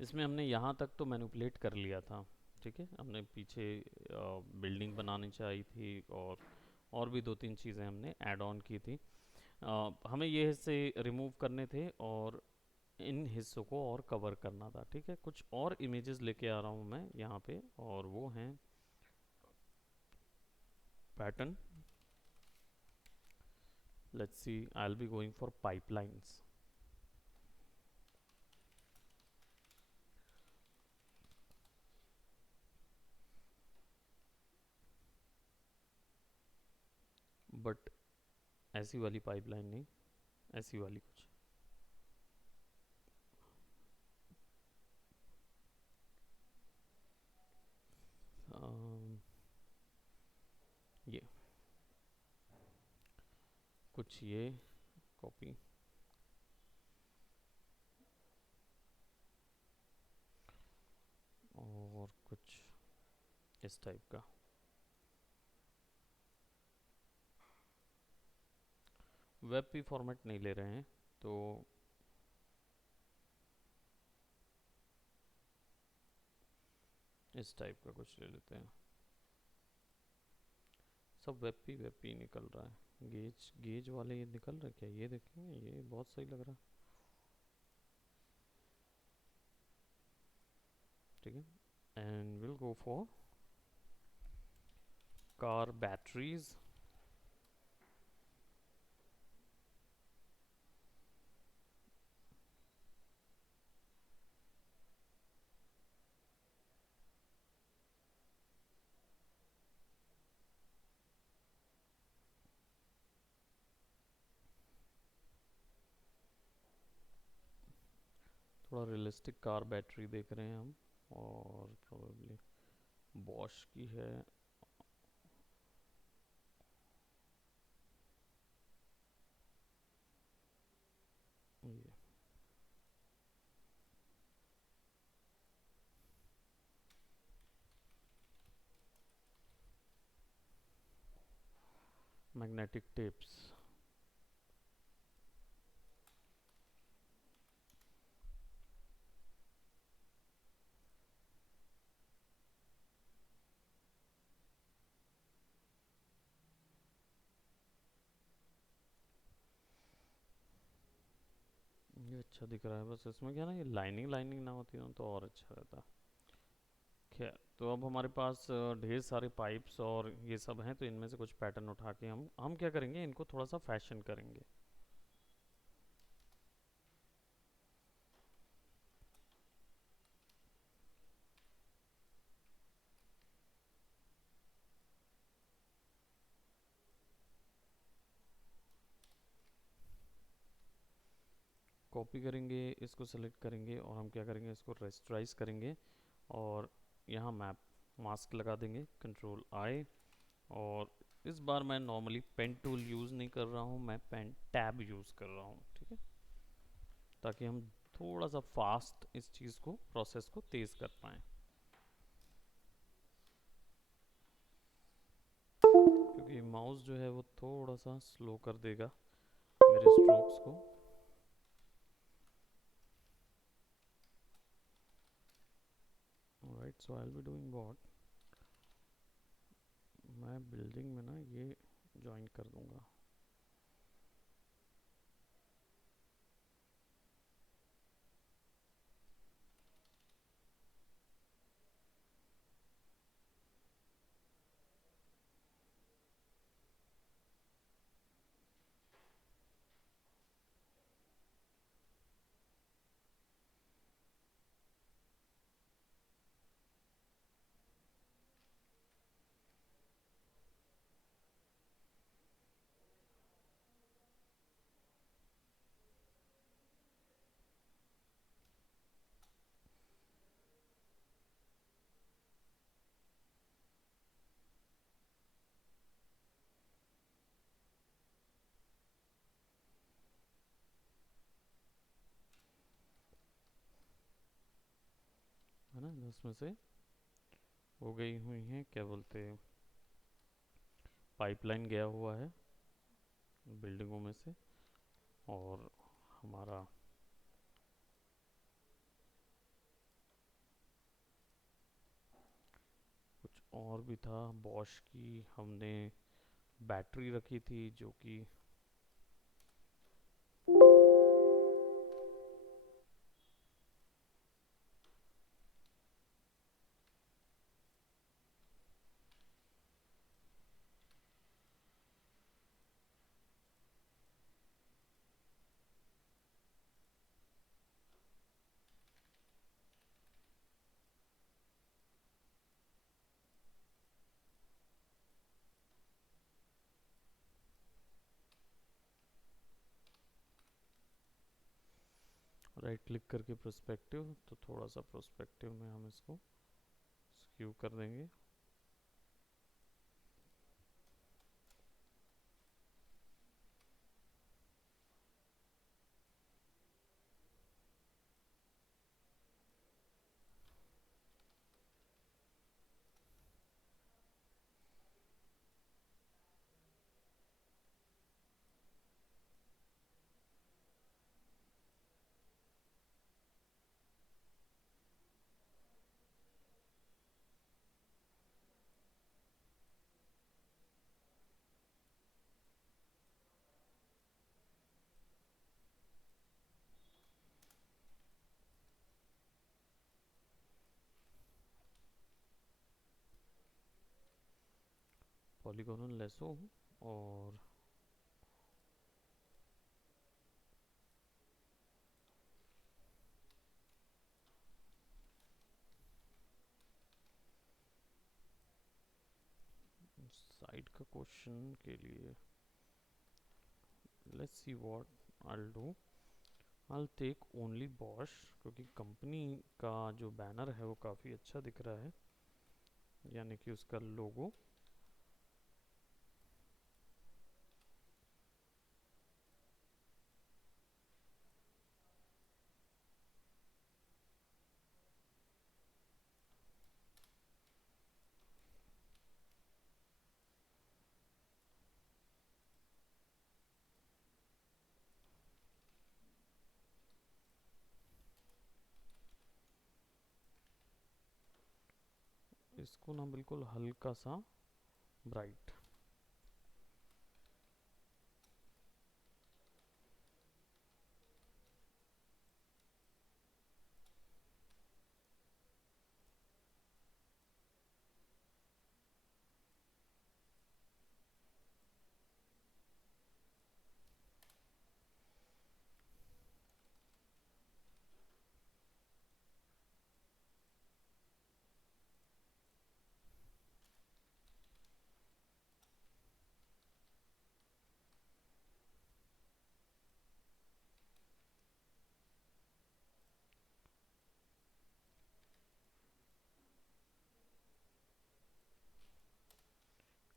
इसमें हमने यहाँ तक तो मैनिपुलेट कर लिया था। ठीक है, हमने पीछे बिल्डिंग बनानी चाहिए थी, और भी दो तीन चीज़ें हमने ऐड ऑन की थी। हमें ये हिस्से रिमूव करने थे और इन हिस्सों को और कवर करना था। ठीक है, कुछ और इमेजेस लेके आ रहा हूँ मैं यहाँ पे, और वो हैं pattern. Let's see, I will be going for pipelines. But ऐसी वाली पाइपलाइन नहीं, ऐसी वाली कुछ। ये कुछ ये कॉपी, और कुछ इस टाइप का। वेब पी फॉर्मेट नहीं ले रहे हैं, तो इस टाइप का कुछ ले लेते हैं। सब वेब पी निकल रहा है। गेज गेज वाले ये निकल रहे क्या? ये देखेंगे, ये बहुत सही लग रहा है। ठीक है, and will go for car batteries. थोड़ा रियलिस्टिक कार बैटरी देख रहे हैं हम, और प्रोबेबली बॉश की है ये। Magnetic tapes. ये अच्छा दिख रहा है, बस इसमें क्या ना, ये लाइनिंग लाइनिंग ना होती ना तो और अच्छा रहता। खैर, तो अब हमारे पास ढेर सारे पाइप्स और ये सब हैं, तो इनमें से कुछ पैटर्न उठा के हम क्या करेंगे, इनको थोड़ा सा फैशन करेंगे। कॉपी करेंगे, इसको सेलेक्ट करेंगे, और हम क्या करेंगे, इसको रेस्टराइज करेंगे, और यहाँ मैप मास्क लगा देंगे, कंट्रोल आई। और इस बार मैं नॉर्मली पेन टूल यूज़ नहीं कर रहा हूँ, मैं पेन टैब यूज़ कर रहा हूँ। ठीक है, ताकि हम थोड़ा सा फास्ट इस चीज़ को, प्रोसेस को तेज़ कर पाएँ, क्योंकि माउस जो है वो थोड़ा सा स्लो कर देगा मेरे स्ट्रोक्स को। Right, so I will be doing what, मैं बिल्डिंग में ना ये ज्वाइन कर दूंगा। है ना, इसमें से हो गई हुई हैं, क्या बोलते हैं, पाइपलाइन गया हुआ है बिल्डिंगों में से, और हमारा और भी था बॉश की, हमने बैटरी रखी थी जो कि राइट क्लिक करके प्रोस्पेक्टिव, तो थोड़ा सा प्रोस्पेक्टिव में हम इसको स्क्यू कर देंगे। पॉलीगोनल लेसो और साइड का क्वेश्चन के लिए let's see what I will do. I take only Bosch, क्योंकि कंपनी का जो बैनर है वो काफ़ी अच्छा दिख रहा है, यानी कि उसका लोगो। इसको ना बिल्कुल हल्का सा ब्राइट।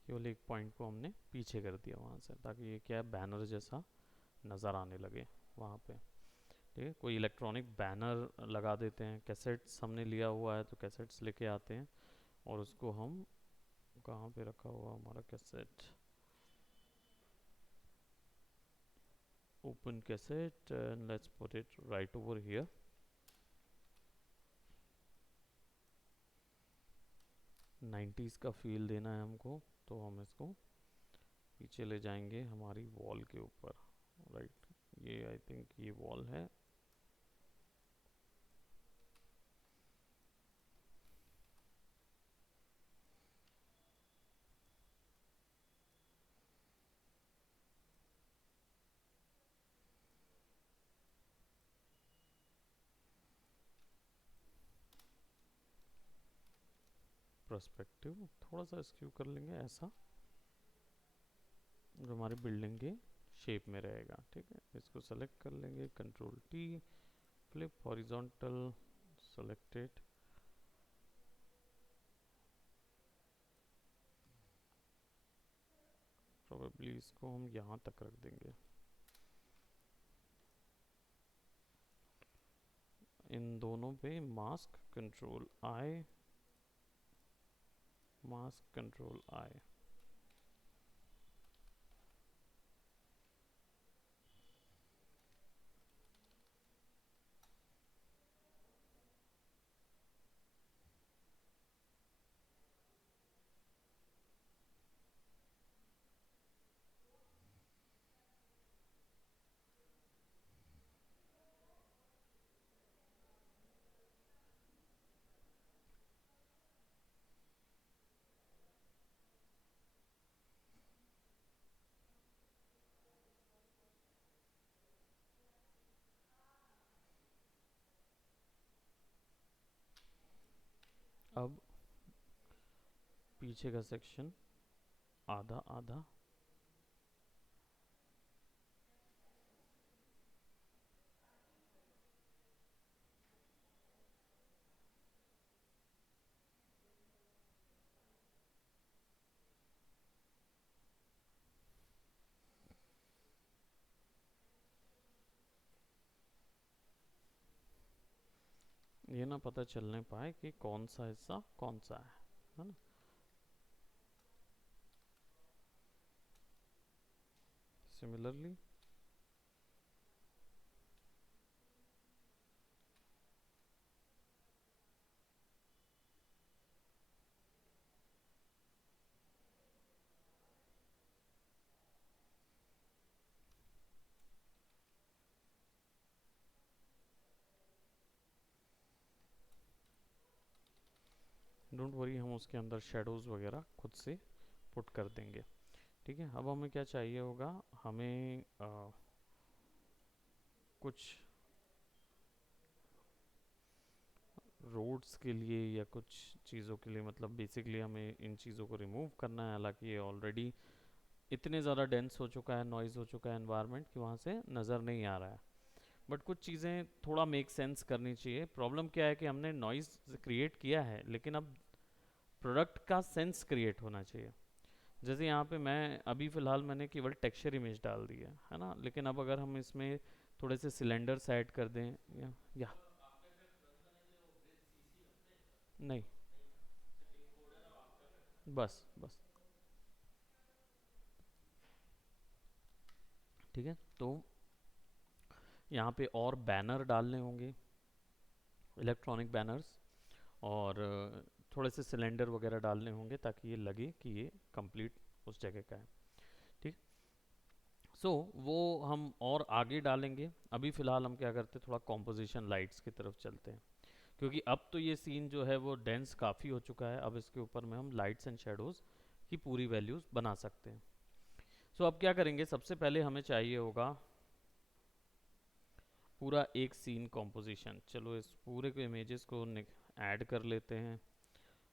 केवल एक पॉइंट को हमने पीछे कर दिया वहाँ से, ताकि ये क्या है बैनर जैसा नज़र आने लगे वहाँ पे। ठीक है, कोई इलेक्ट्रॉनिक बैनर लगा देते हैं। कैसेट्स हमने लिया हुआ है तो कैसेट्स लेके आते हैं और उसको हम, कहाँ पे रखा हुआ हमारा cassette, open cassette and let's put it right over here. 90s का फील देना है हमको, तो हम इसको पीछे ले जाएंगे हमारी वॉल के ऊपर। राइट, ये आई थिंक ये वॉल है। पर्सपेक्टिव थोड़ा सा स्क्यू कर लेंगे ऐसा, जो हमारी बिल्डिंग के शेप में रहेगा। ठीक है, इसको सेलेक्ट कर लेंगे, control T, flip horizontal, selected. Probably इसको हम यहाँ तक रख देंगे। इन दोनों पे mask control I, mask control I. अब पीछे का सेक्शन आधा आधा, ये ना पता चलने पाए कि कौन सा हिस्सा कौन सा है ना। सिमिलरली डोंट वरी, हम उसके अंदर शेडोज़ वगैरह खुद से पुट कर देंगे। ठीक है, अब हमें क्या चाहिए होगा, हमें कुछ रोड्स के लिए या कुछ चीज़ों के लिए, मतलब बेसिकली हमें इन चीज़ों को रिमूव करना है। हालांकि ये ऑलरेडी इतने ज़्यादा डेंस हो चुका है, नॉइज़ हो चुका है एनवायरनमेंट, कि वहाँ से नज़र नहीं आ रहा है। बट कुछ चीज़ें थोड़ा मेक सेंस करनी चाहिए। प्रॉब्लम क्या है कि हमने नॉइज़ क्रिएट किया है, लेकिन अब प्रोडक्ट का सेंस क्रिएट होना चाहिए। जैसे यहाँ पे मैं अभी फ़िलहाल मैंने केवल टेक्सचर इमेज डाल दी है ना, लेकिन अब अगर हम इसमें थोड़े से सिलेंडर्स ऐड कर दें या नहीं, बस बस। ठीक है, तो यहाँ पे और बैनर डालने होंगे, इलेक्ट्रॉनिक बैनर्स, और थोड़े से सिलेंडर वगैरह डालने होंगे ताकि ये लगे कि ये कंप्लीट उस जगह का है। ठीक, वो हम और आगे डालेंगे। अभी फ़िलहाल हम क्या करते हैं, थोड़ा कॉम्पोजिशन लाइट्स की तरफ चलते हैं, क्योंकि अब तो ये सीन जो है वो डेंस काफ़ी हो चुका है। अब इसके ऊपर में हम लाइट्स एंड शेडोज़ की पूरी वैल्यूज़ बना सकते हैं। अब क्या करेंगे, सबसे पहले हमें चाहिए होगा पूरा एक सीन कॉम्पोजिशन। चलो इस पूरे को इमेजेस को ऐड कर लेते हैं।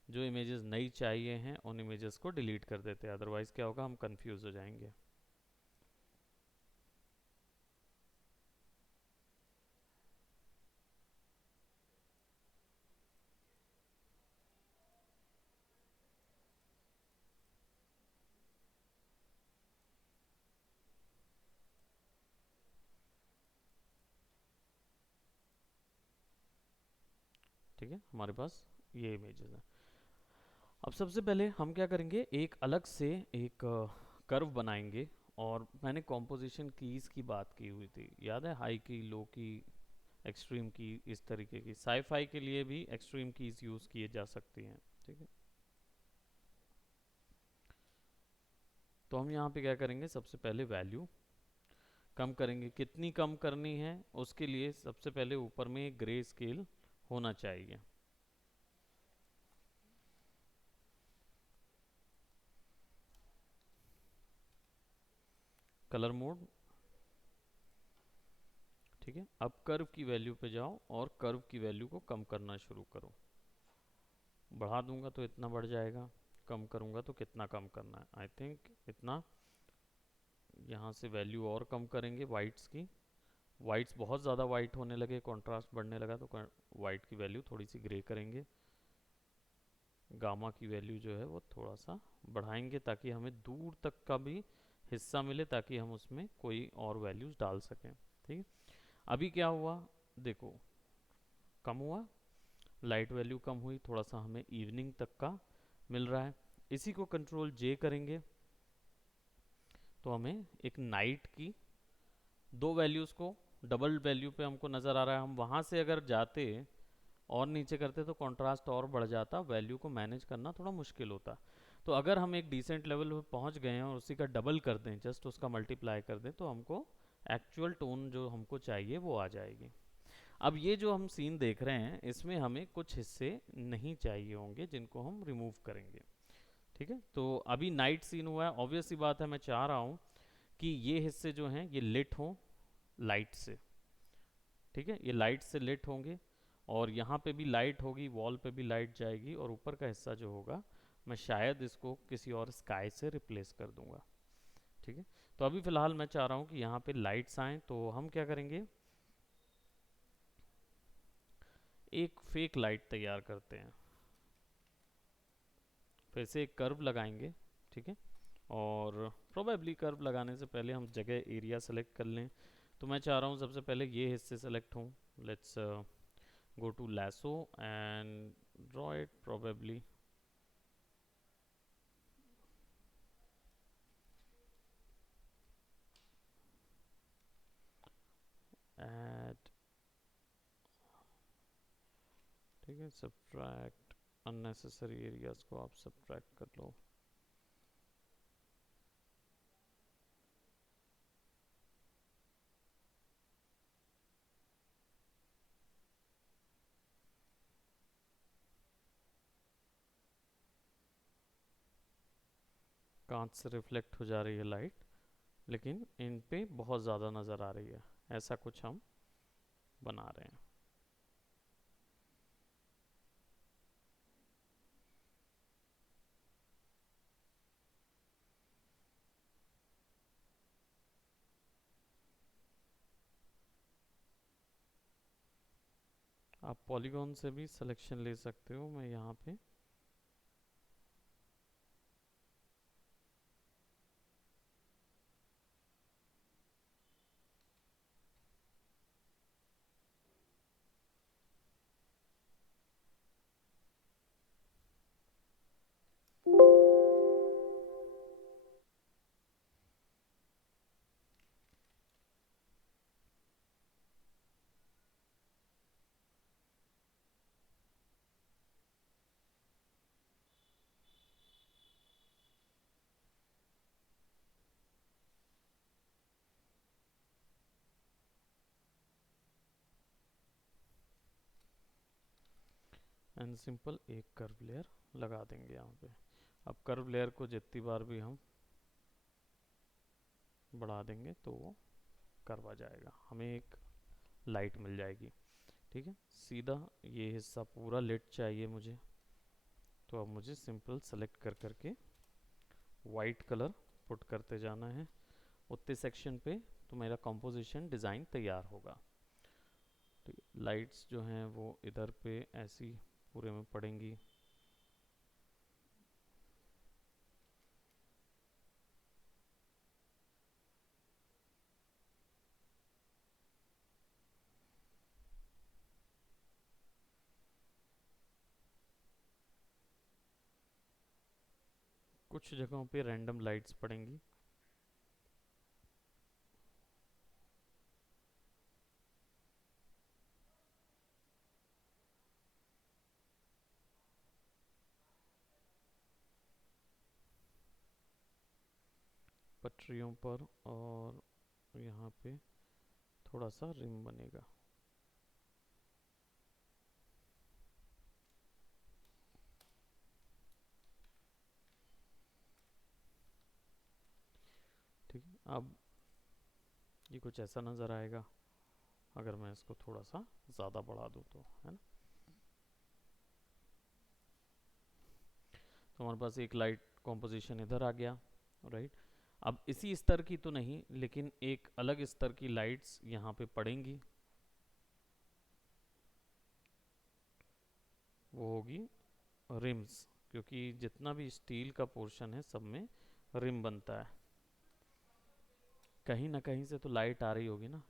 जो इमेजेस नई चाहिए हैं उन इमेजेस को डिलीट कर देते हैं, अदरवाइज क्या होगा, हम कंफ्यूज हो जाएंगे। ठीक है, हमारे पास ये इमेजेस हैं। अब सबसे पहले हम क्या करेंगे, एक अलग से एक कर्व बनाएंगे। और मैंने कॉम्पोजिशन कीज़ की बात की हुई थी, याद है, हाई की, लो की, एक्सट्रीम की, इस तरीके की। साईफाई के लिए भी एक्सट्रीम कीज़ यूज़ किए जा सकती हैं। ठीक है, तो हम यहाँ पे क्या करेंगे, सबसे पहले वैल्यू कम करेंगे। कितनी कम करनी है, उसके लिए सबसे पहले ऊपर में एक ग्रे स्केल होना चाहिए। कलर मोड, ठीक है। अब कर्व की वैल्यू पे जाओ और कर्व की वैल्यू को कम करना शुरू करो। बढ़ा दूंगा तो इतना बढ़ जाएगा, कम करूंगा तो कितना कम करना है, आई थिंक इतना। यहाँ से वैल्यू और कम करेंगे वाइट्स की। वाइट्स बहुत ज़्यादा वाइट होने लगे, कॉन्ट्रास्ट बढ़ने लगा, तो वाइट की वैल्यू थोड़ी सी ग्रे करेंगे। गामा की वैल्यू जो है वो थोड़ा सा बढ़ाएंगे ताकि हमें दूर तक का भी हिस्सा मिले, ताकि हम उसमें कोई और वैल्यूज़ डाल सकें। ठीक है, अभी क्या हुआ, देखो, कम हुआ, लाइट वैल्यू कम हुई, थोड़ा सा हमें इवनिंग तक का मिल रहा है। इसी को कंट्रोल जे करेंगे तो हमें एक नाइट की दो वैल्यूज़ को डबल वैल्यू पे हमको नज़र आ रहा है। हम वहाँ से अगर जाते और नीचे करते तो कंट्रास्ट और बढ़ जाता, वैल्यू को मैनेज करना थोड़ा मुश्किल होता। तो अगर हम एक डिसेंट लेवल पे पहुँच गए हैं और उसी का डबल कर दें, जस्ट उसका मल्टीप्लाई कर दें, तो हमको एक्चुअल टोन जो हमको चाहिए वो आ जाएगी। अब ये जो हम सीन देख रहे हैं, इसमें हमें कुछ हिस्से नहीं चाहिए होंगे जिनको हम रिमूव करेंगे। ठीक है, तो अभी नाइट सीन हुआ है, ऑब्वियस सी बात है, मैं चाह रहा हूँ कि ये हिस्से जो हैं ये लिट हों लाइट से। ठीक है, ये लाइट से लिट होंगे और यहाँ पे भी लाइट होगी, वॉल पे भी लाइट जाएगी, और ऊपर का हिस्सा जो होगा मैं शायद इसको किसी और स्काई से रिप्लेस कर दूंगा। ठीक है, तो अभी फ़िलहाल मैं चाह रहा हूँ कि यहाँ पे लाइट्स आएँ, तो हम क्या करेंगे, एक फेक लाइट तैयार करते हैं। फिर से एक कर्व लगाएंगे। ठीक है, और प्रोबेबली कर्व लगाने से पहले हम जगह एरिया सेलेक्ट कर लें। तो मैं चाह रहा हूँ सबसे पहले ये हिस्से सेलेक्ट हों। Let's go to lasso and draw it probably at, ठीक है, subtract unnecessary areas को आप subtract कर लो। कांच से रिफ्लेक्ट हो जा रही है लाइट, लेकिन इन पे बहुत ज़्यादा नज़र आ रही है, ऐसा कुछ हम बना रहे हैं। आप पॉलीगॉन से भी सिलेक्शन ले सकते हो, मैं यहाँ पे एंड सिंपल एक कर्व लेयर लगा देंगे यहाँ पे। अब कर्व लेयर को जितनी बार भी हम बढ़ा देंगे तो वो कर्व आ जाएगा, हमें एक लाइट मिल जाएगी। ठीक है, सीधा ये हिस्सा पूरा लिट चाहिए मुझे, तो अब मुझे सिंपल सेलेक्ट कर करके वाइट कलर पुट करते जाना है उतने सेक्शन पे, तो मेरा कंपोजिशन डिज़ाइन तैयार होगा। ठीक है, लाइट्स जो हैं वो इधर पे ऐसी पूरे में पड़ेंगी। कुछ जगहों पे रैंडम लाइट्स पड़ेंगी। पटरियों पर, और यहाँ पे थोड़ा सा रिम बनेगा। ठीक है, अब ये कुछ ऐसा नज़र आएगा अगर मैं इसको थोड़ा सा ज़्यादा बढ़ा दूँ तो, है ना। तो हमारे पास एक लाइट कॉम्पोजिशन इधर आ गया, राइट। अब इसी स्तर की तो नहीं, लेकिन एक अलग स्तर की लाइट्स यहाँ पे पड़ेंगी, वो होगी रिम्स, क्योंकि जितना भी स्टील का पोर्शन है सब में रिम बनता है। कहीं ना कहीं से तो लाइट आ रही होगी ना।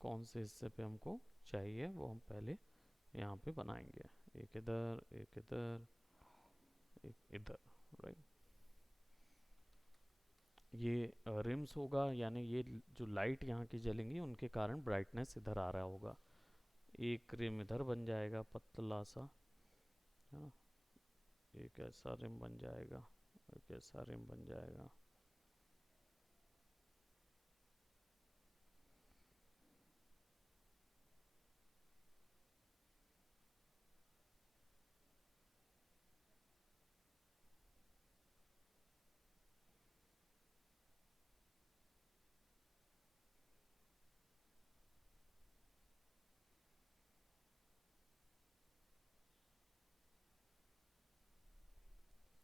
कौन से हिस्से पे हमको चाहिए वो हम पहले यहाँ पे बनाएंगे। एक इधर, एक इधर, एक इधर, राइट। ये रिम्स होगा, यानी ये जो लाइट यहाँ की जलेंगी उनके कारण ब्राइटनेस इधर आ रहा होगा। एक रिम इधर बन जाएगा पतला सा, है ना, एक ऐसा रिम बन जाएगा, एक ऐसा रिम बन जाएगा।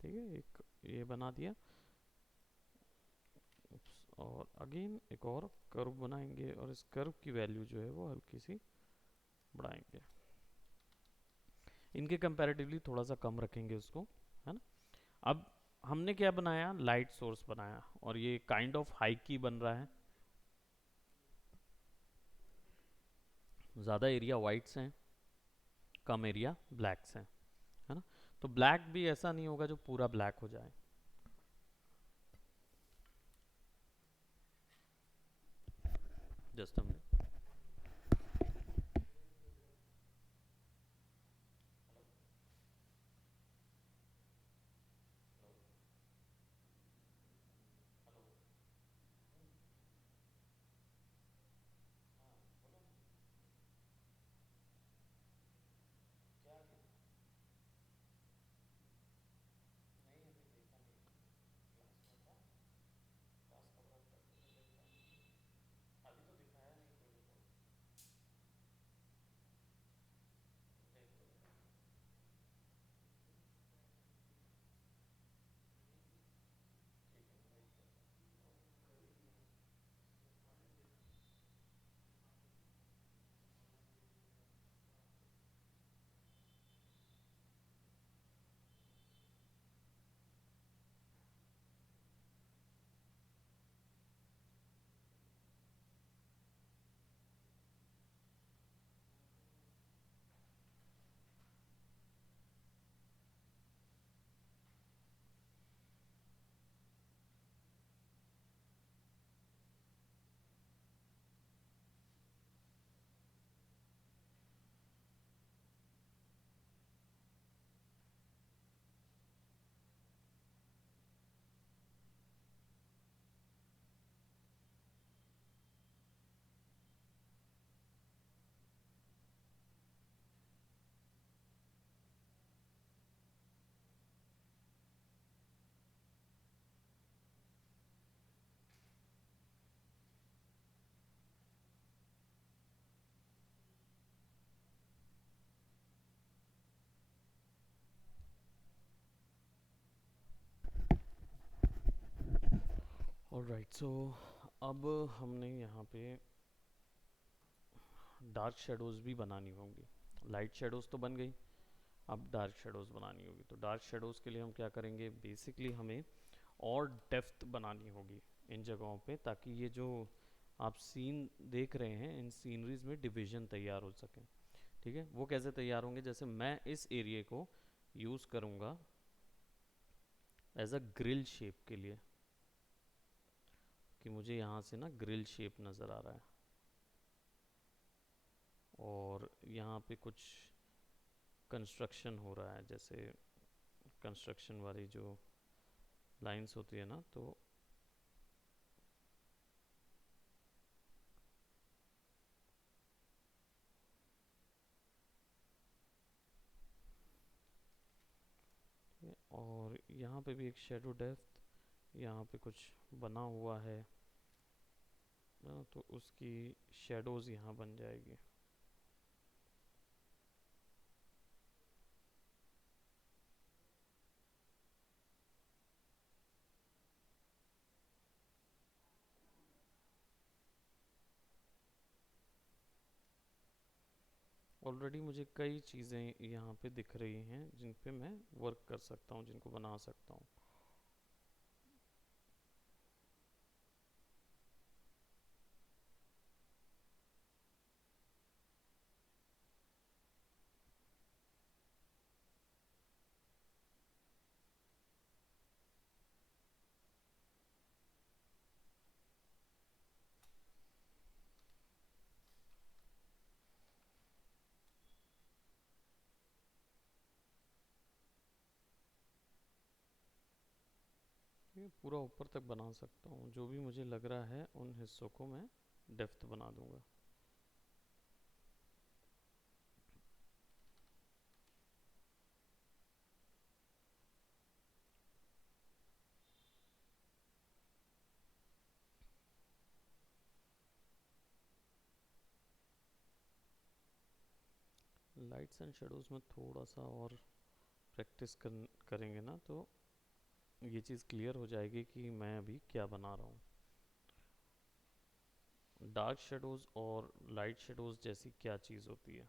ठीक है, एक ये बना दिया। और अगेन एक और कर्व बनाएंगे और इस कर्व की वैल्यू जो है वो हल्की सी बढ़ाएंगे, इनके कंपैरेटिवली थोड़ा सा कम रखेंगे उसको, है ना। अब हमने क्या बनाया, लाइट सोर्स बनाया, और ये काइंड ऑफ हाई की बन रहा है। ज़्यादा एरिया वाइट्स हैं, कम एरिया ब्लैक्स हैं, है ना। तो ब्लैक भी ऐसा नहीं होगा जो पूरा ब्लैक हो जाए। जस्ट हमने ऑलराइट। सो अब हमने यहाँ पे डार्क शेडोज़ भी बनानी होंगी। लाइट शेडोज़ तो बन गई, अब डार्क शेडोज़ बनानी होगी। तो डार्क शेडोज़ के लिए हम क्या करेंगे, बेसिकली हमें और डेप्थ बनानी होगी इन जगहों पे, ताकि ये जो आप सीन देख रहे हैं इन सीनरीज में डिवीजन तैयार हो सके। ठीक है, वो कैसे तैयार होंगे, जैसे मैं इस एरिया को यूज़ करूँगा एज अ ग्रिल शेप के लिए, कि मुझे यहाँ से ना ग्रिल शेप नज़र आ रहा है, और यहाँ पे कुछ कंस्ट्रक्शन हो रहा है, जैसे कंस्ट्रक्शन वाली जो लाइंस होती है ना, तो और यहाँ पे भी एक शेडो डेप्थ, यहाँ पे कुछ बना हुआ है ना, तो उसकी शेडोज़ यहाँ बन जाएगी। ऑलरेडी मुझे कई चीज़ें यहाँ पे दिख रही हैं जिन पे मैं वर्क कर सकता हूँ, जिनको बना सकता हूँ। ये पूरा ऊपर तक बना सकता हूँ, जो भी मुझे लग रहा है उन हिस्सों को मैं डेप्थ बना दूंगा। लाइट्स एंड शेडोज़ में थोड़ा सा और प्रैक्टिस करेंगे ना, तो ये चीज़ क्लियर हो जाएगी कि मैं अभी क्या बना रहा हूँ। डार्क शेडोज़ और लाइट शेडोज़ जैसी क्या चीज़ होती है?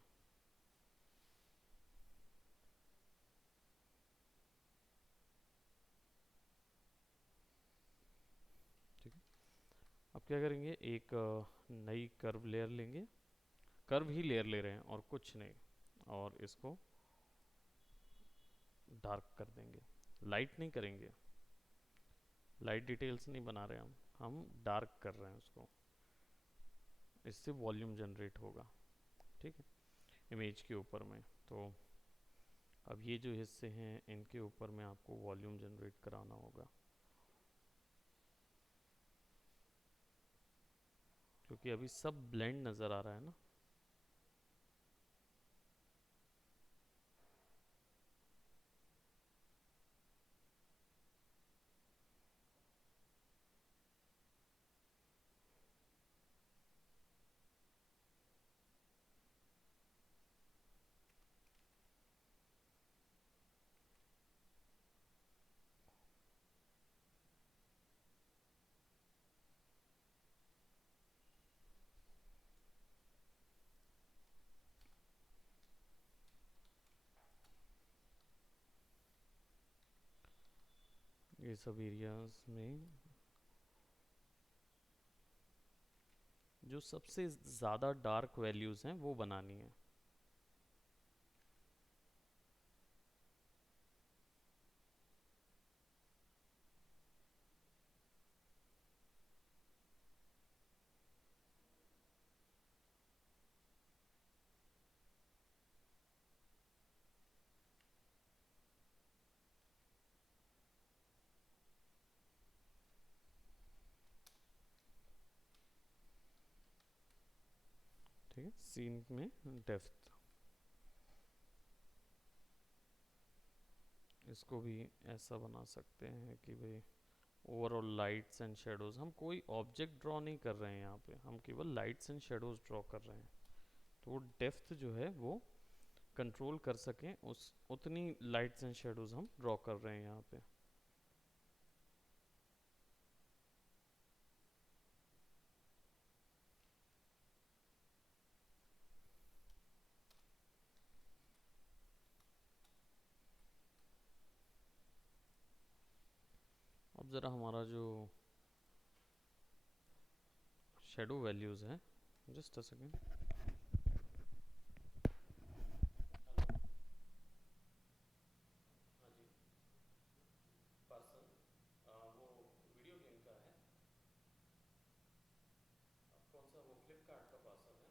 ठीक है, अब क्या करेंगे, एक नई कर्व लेयर लेंगे, कर्व ही लेयर ले रहे हैं और कुछ नहीं, और इसको डार्क कर देंगे। लाइट नहीं करेंगे, लाइट डिटेल्स नहीं बना रहे हम डार्क कर रहे हैं उसको। इससे वॉल्यूम जनरेट होगा, ठीक है, इमेज के ऊपर में। तो अब ये जो हिस्से हैं इनके ऊपर में आपको वॉल्यूम जनरेट कराना होगा, क्योंकि अभी सब ब्लेंड नज़र आ रहा है ना। ये सब एरियाज में जो सबसे ज़्यादा डार्क वैल्यूज़ हैं वो बनानी है। ठीक है, सीन में डेप्थ, इसको भी ऐसा बना सकते हैं कि भाई ओवरऑल लाइट्स एंड शेडोज़, हम कोई ऑब्जेक्ट ड्रॉ नहीं कर रहे हैं यहाँ पे, हम केवल लाइट्स एंड शेडोज़ ड्रॉ कर रहे हैं। तो वो डेप्थ जो है वो कंट्रोल कर सकें, उस उतनी लाइट्स एंड शेडोज़ हम ड्रॉ कर रहे हैं यहाँ पे। अब ज़रा हमारा जो शेडो वैल्यूज़ हैं, जस्ट अ सेकेंड। हाँ जी, पार्सल वो वीडियो गेम का है। अब कौन सा, वो फ्लिपकार्ट का पार्सल है?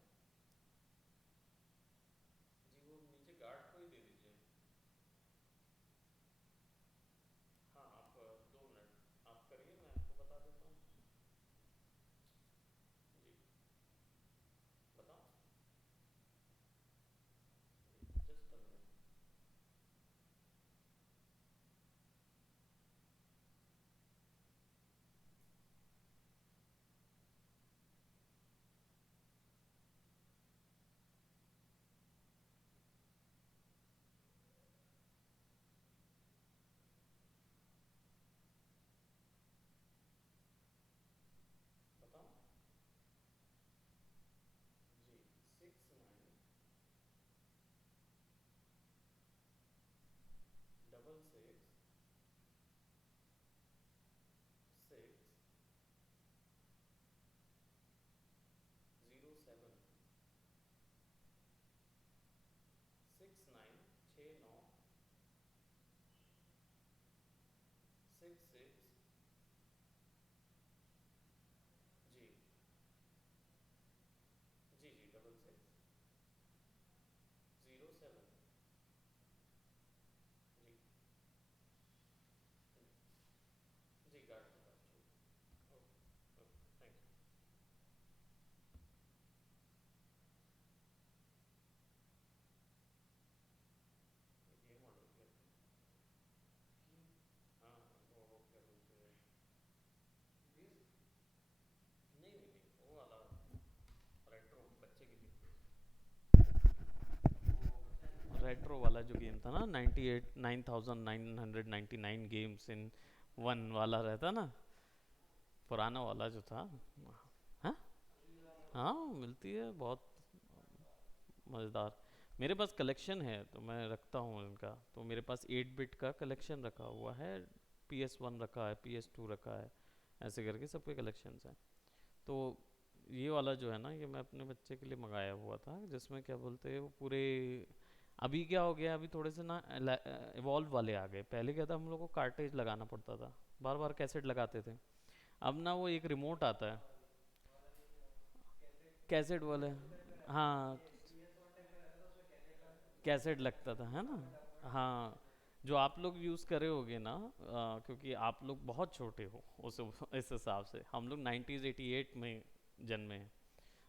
जी वो नीचे गार्ड को ही दे दीजिए। हाँ आप 2 मिनट आप करिए, मैं आपको बता देता हूँ। जी बताओ। रेट्रो वाला जो गेम था ना, 98 9999 गेम्स इन वन वाला रहता ना, पुराना वाला जो था। हाँ, हाँ मिलती है, बहुत मज़ेदार। मेरे पास कलेक्शन है तो मैं रखता हूँ इनका। तो मेरे पास 8 बिट का कलेक्शन रखा हुआ है, PS1 रखा है, PS2 रखा है, ऐसे करके सबके कलेक्शंस हैं। तो ये वाला जो है ना, ये मैं अपने बच्चे के लिए मंगाया हुआ था, जिसमें क्या बोलते हैं वो पूरे, अभी क्या हो गया, अभी थोड़े से ना इवॉल्व वाले आ गए। पहले क्या था, हम लोग को कार्टेज लगाना पड़ता था, बार बार कैसेट लगाते थे। अब ना वो एक रिमोट आता है, कैसेट वाले। हाँ, कैसेट लगता था है ना। हाँ, जो आप लोग यूज़ करे होगे ना, क्योंकि आप लोग बहुत छोटे हो उस इस हिसाब से। हम लोग 1988 में जन्मे हैं।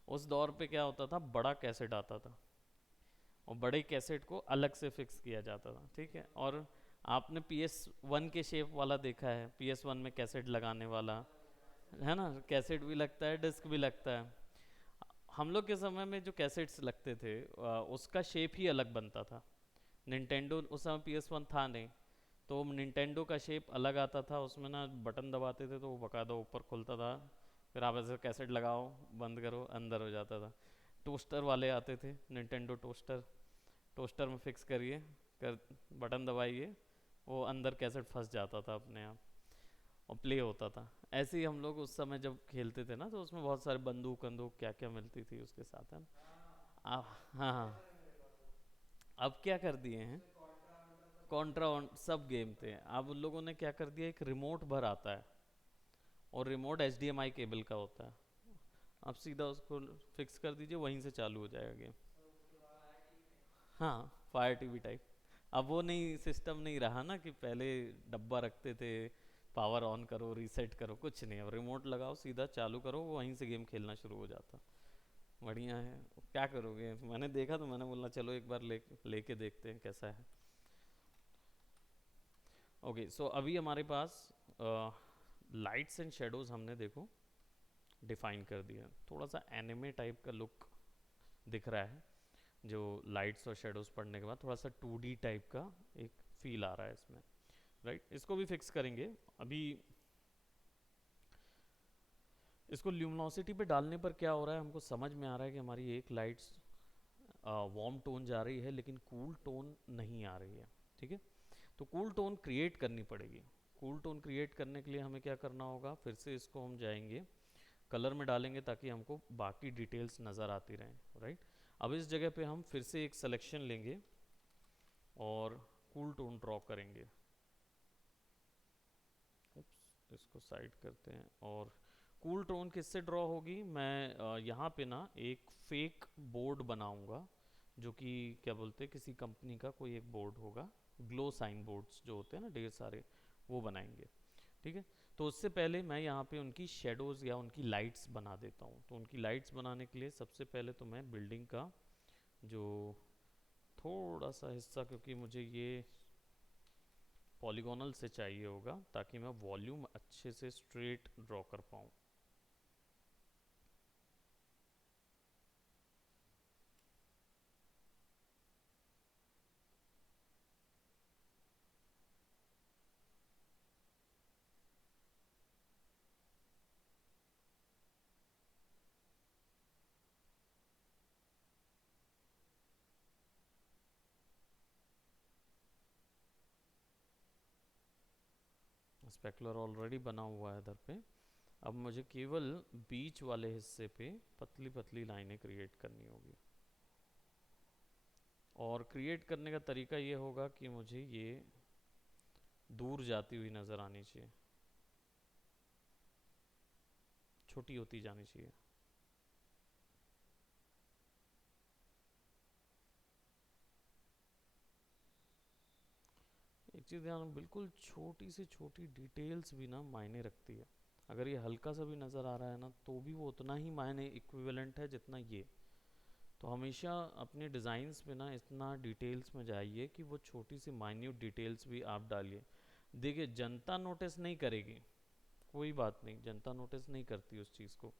उस दौर पे क्या होता था, बड़ा कैसेट आता था, और बड़े कैसेट को अलग से फिक्स किया जाता था, ठीक है। और आपने PS1 के शेप वाला देखा है, PS1 में कैसेट लगाने वाला, है ना, कैसेट भी लगता है, डिस्क भी लगता है। हम लोग के समय में जो कैसेट्स लगते थे, उसका शेप ही अलग बनता था। निंटेंडो उस समय PS1 था नहीं, तो निंटेंडो का शेप अलग आता था, उसमें ना बटन दबाते थे तो वो बकायदा ऊपर खुलता था, फिर आप ऐसे कैसेट लगाओ, बंद करो, अंदर हो जाता था। टोस्टर वाले आते थे, निंटेंडो टोस्टर, टोस्टर में फिक्स करिए, कर बटन दबाइए, वो अंदर कैसेट फंस जाता था अपने आप, और प्ले होता था। ऐसे ही हम लोग उस समय जब खेलते थे ना, तो उसमें बहुत सारे बंदूक बंदूक क्या क्या मिलती थी उसके साथ, है ना। हाँ हाँ, अब क्या कर दिए हैं, कॉन्ट्रा सब गेम थे। अब उन लोगों ने क्या कर दिया, एक रिमोट भर आता है, और रिमोट HDMI केबल का होता है। आप सीधा उसको फिक्स कर दीजिए, वहीं से चालू हो जाएगा गेम। हाँ, फायर टीवी टाइप। अब वो नहीं, सिस्टम नहीं रहा ना कि पहले डब्बा रखते थे, पावर ऑन करो रीसेट करो, कुछ नहीं। अब रिमोट लगाओ, सीधा चालू करो, वो वहीं से गेम खेलना शुरू हो जाता। बढ़िया है। क्या करोगे, मैंने देखा तो मैंने बोला चलो एक बार लेके देखते हैं कैसा है। ओके, सो अभी हमारे पास लाइट्स एंड शेडोज हमने देखो डिफाइन कर दिया। थोड़ा सा एनिमे टाइप का लुक दिख रहा है, जो लाइट्स और शेडोज पड़ने के बाद थोड़ा सा 2D टाइप का एक फील आ रहा है इसमें, राइट। इसको भी फिक्स करेंगे अभी। इसको ल्यूमिनोसिटी पे डालने पर क्या हो रहा है, हमको समझ में आ रहा है कि हमारी एक लाइट्स वार्म टोन जा रही है, लेकिन कूल टोन नहीं आ रही है, ठीक है। तो कूल टोन क्रिएट करनी पड़ेगी। कूल टोन क्रिएट करने के लिए हमें क्या करना होगा, फिर से इसको हम जाएंगे, कलर में डालेंगे, ताकि हमको बाकी डिटेल्स नज़र आती रहें, राइट। अब इस जगह पे हम फिर से एक सिलेक्शन लेंगे और कूल टोन ड्रॉ करेंगे। इसको साइड करते हैं। और कूल टोन किससे ड्रॉ होगी, मैं यहाँ पे ना एक फेक बोर्ड बनाऊंगा, जो कि क्या बोलते हैं, किसी कंपनी का कोई एक बोर्ड होगा, ग्लो साइन बोर्ड्स जो होते हैं ना ढेर सारे, वो बनाएंगे, ठीक है। तो उससे पहले मैं यहाँ पे उनकी शेडोज़ या उनकी लाइट्स बना देता हूँ। तो उनकी लाइट्स बनाने के लिए सबसे पहले तो मैं बिल्डिंग का जो थोड़ा सा हिस्सा, क्योंकि मुझे ये पॉलीगोनल से चाहिए होगा, ताकि मैं वॉल्यूम अच्छे से स्ट्रेट ड्रॉ कर पाऊँ। स्पेकुलर ऑलरेडी बना हुआ है इधर पे। अब मुझे केवल बीच वाले हिस्से पे पतली पतली लाइनें क्रिएट करनी होगी। और क्रिएट करने का तरीका ये होगा कि मुझे ये दूर जाती हुई नज़र आनी चाहिए, छोटी होती जानी चाहिए। एक चीज़ ध्यान, बिल्कुल छोटी से छोटी डिटेल्स भी ना मायने रखती है। अगर ये हल्का सा भी नज़र आ रहा है ना, तो भी वो उतना ही मायने इक्विवेलेंट है जितना ये। तो हमेशा अपने डिज़ाइंस में ना इतना डिटेल्स में जाइए कि वो छोटी सी माइन्यूट डिटेल्स भी आप डालिए। देखिए, जनता नोटिस नहीं करेगी, कोई बात नहीं, जनता नोटिस नहीं करती उस चीज़ को,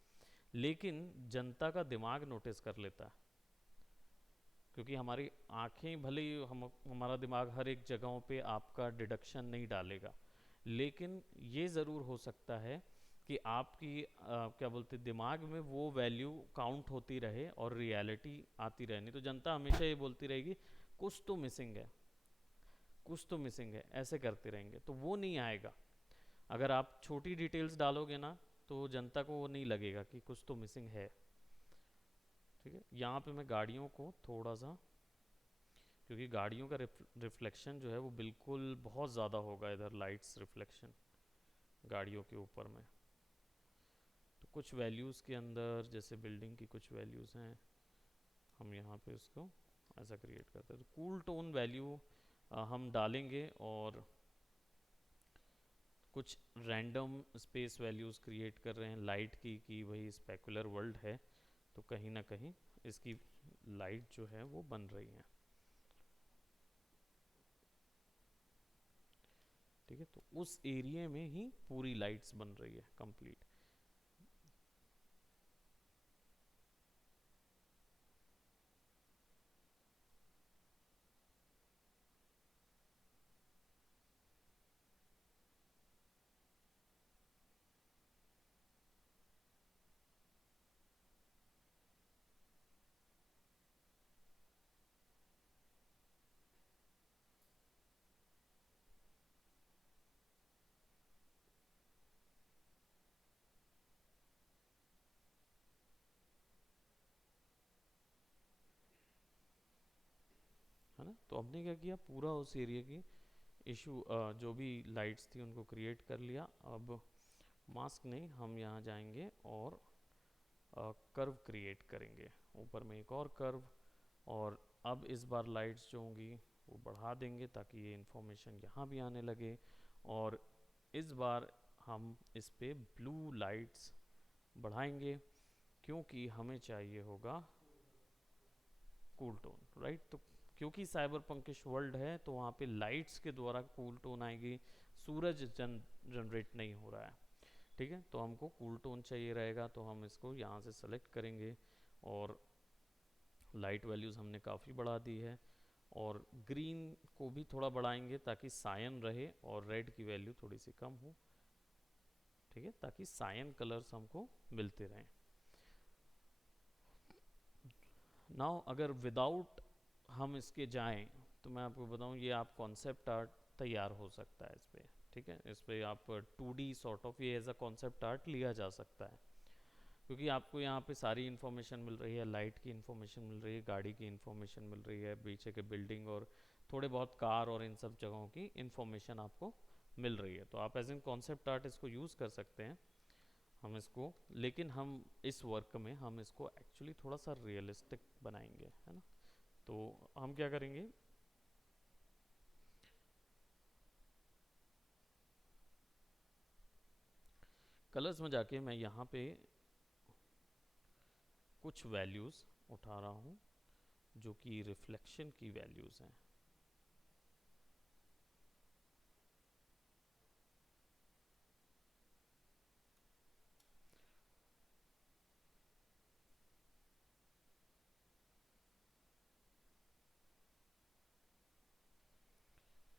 लेकिन जनता का दिमाग नोटिस कर लेता है। क्योंकि हमारी आंखें भले ही हमारा दिमाग हर एक जगहों पे आपका डिडक्शन नहीं डालेगा, लेकिन ये ज़रूर हो सकता है कि आपकी क्या बोलते दिमाग में वो वैल्यू काउंट होती रहे और रियलिटी आती रहे। नहीं तो जनता हमेशा ये बोलती रहेगी कुछ तो मिसिंग है, कुछ तो मिसिंग है, ऐसे करते रहेंगे, तो वो नहीं आएगा। अगर आप छोटी डिटेल्स डालोगे ना, तो जनता को वो नहीं लगेगा कि कुछ तो मिसिंग है। ठीक है, यहाँ पे मैं गाड़ियों को थोड़ा सा, क्योंकि गाड़ियों का रिफ्लेक्शन जो है वो बिल्कुल बहुत ज़्यादा होगा इधर, लाइट्स रिफ्लेक्शन गाड़ियों के ऊपर में। तो कुछ वैल्यूज़ के अंदर, जैसे बिल्डिंग की कुछ वैल्यूज़ हैं, हम यहाँ पे उसको ऐसा क्रिएट करते हैं। तो कूल टोन वैल्यू हम डालेंगे और कुछ रैंडम स्पेस वैल्यूज़ क्रिएट कर रहे हैं लाइट की, कि वही स्पेकुलर वर्ल्ड है, तो कहीं ना कहीं इसकी लाइट जो है वो बन रही है। ठीक है, तो उस एरिया में ही पूरी लाइट्स बन रही है कंप्लीट। है ना, तो हमने क्या किया, पूरा उस एरिया की इशू जो भी लाइट्स थी उनको क्रिएट कर लिया। अब मास्क नहीं, हम यहाँ जाएंगे और कर्व क्रिएट करेंगे, ऊपर में एक और कर्व। और अब इस बार लाइट्स जो होंगी वो बढ़ा देंगे ताकि ये इन्फॉर्मेशन यहाँ भी आने लगे। और इस बार हम इस पे ब्लू लाइट्स बढ़ाएंगे, क्योंकि हमें चाहिए होगा कूल टोन, राइट। तो क्योंकि साइबर पंकिश वर्ल्ड है, तो वहाँ पे लाइट्स के द्वारा कूल टोन आएगी, सूरज जनरेट नहीं हो रहा है। ठीक है, तो हमको कूल टोन चाहिए रहेगा, तो हम इसको यहाँ से सेलेक्ट करेंगे और लाइट वैल्यूज़ हमने काफ़ी बढ़ा दी है। और ग्रीन को भी थोड़ा बढ़ाएंगे ताकि सायन रहे, और रेड की वैल्यू थोड़ी सी कम हो। ठीक है, ताकि सायन कलर्स हमको मिलते रहें। नाउ अगर विदाउट हम इसके जाएं, तो मैं आपको बताऊं, ये आप कॉन्सेप्ट आर्ट तैयार हो सकता है इस पर। ठीक है, इस पर आप 2D सॉर्ट ऑफ ये एज अ कॉन्सेप्ट आर्ट लिया जा सकता है, क्योंकि आपको यहाँ पे सारी इन्फॉर्मेशन मिल रही है, लाइट की इन्फॉर्मेशन मिल रही है, गाड़ी की इन्फॉर्मेशन मिल रही है, पीछे के बिल्डिंग और थोड़े बहुत कार और इन सब जगहों की इन्फॉर्मेशन आपको मिल रही है। तो आप एज एन कॉन्सेप्ट आर्ट इसको यूज़ कर सकते हैं। हम इसको, लेकिन हम इस वर्क में हम इसको एक्चुअली थोड़ा सा रियलिस्टिक बनाएंगे, है ना। तो हम क्या करेंगे, कलर्स में जाके मैं यहाँ पे कुछ वैल्यूज़ उठा रहा हूँ जो कि रिफ्लेक्शन की वैल्यूज़ हैं।